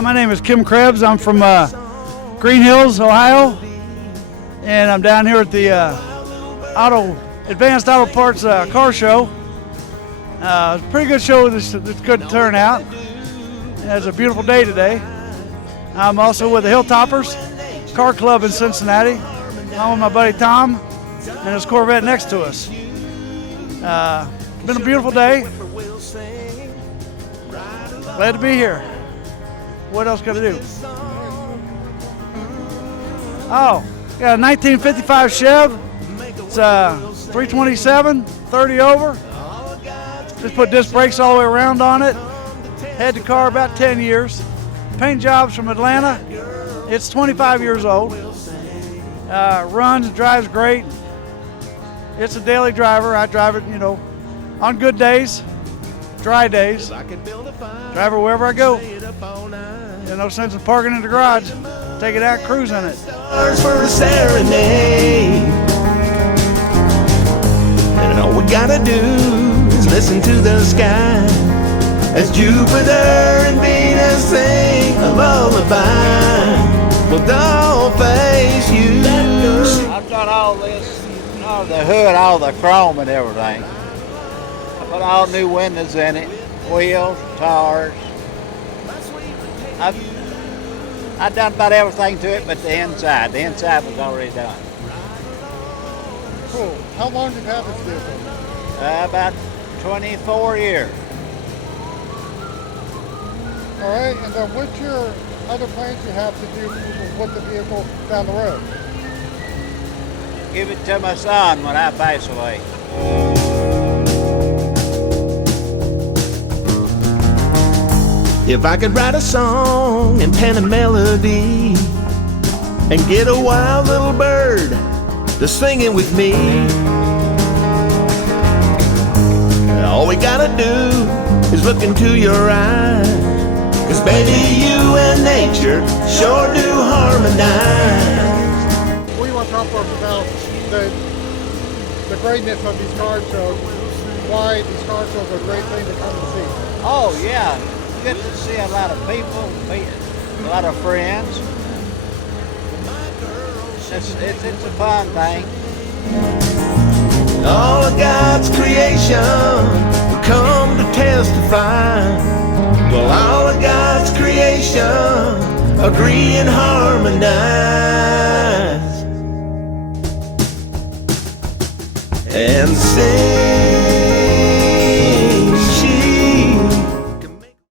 Yeah, my name is Kim Krebs. I'm from Green Hills, Ohio, and I'm down here at the Advanced Auto Parts car show. It's a pretty good show. It's good turnout. It's a beautiful day today. I'm also with the Hilltoppers Car Club in Cincinnati. I'm with my buddy Tom and his Corvette next to us. It's been a beautiful day. Glad to be here. What else can I do? Oh, got a 1955 Chev. It's 327, 30 over. Just put disc brakes all the way around on it. Had the car about 10 years. Paint jobs from Atlanta. It's 25 years old. Runs, drives great. It's a daily driver. I drive it, on good days, dry days. Drive it wherever I go. There's no sense in parking in the garage. Take it out, cruise in it. Stars for a serenade. And all we gotta do is listen to the sky as Jupiter and Venus sing a lullaby. Well, don't face you. I've done all this, all the hood, all the chrome and everything. I put all new windows in it, wheels, tires. I've done about everything to it but the inside. The inside was already done. Cool. How long did you have this vehicle? About 24 years. All right, and then what's your other plans you have to do with the vehicle down the road? Give it to my son when I pass away. If I could write a song and pen a melody and get a wild little bird to sing it with me, all we gotta do is look into your eyes, 'cause baby, you and nature sure do harmonize. What do you want to talk to us about the greatness of these car shows? Why these car shows are a great thing to come and see? Oh yeah, you get to see a lot of people, meet a lot of friends. It's a fun thing. All of God's creation will come to testify. Well, all of God's creation agree and harmonize and sing.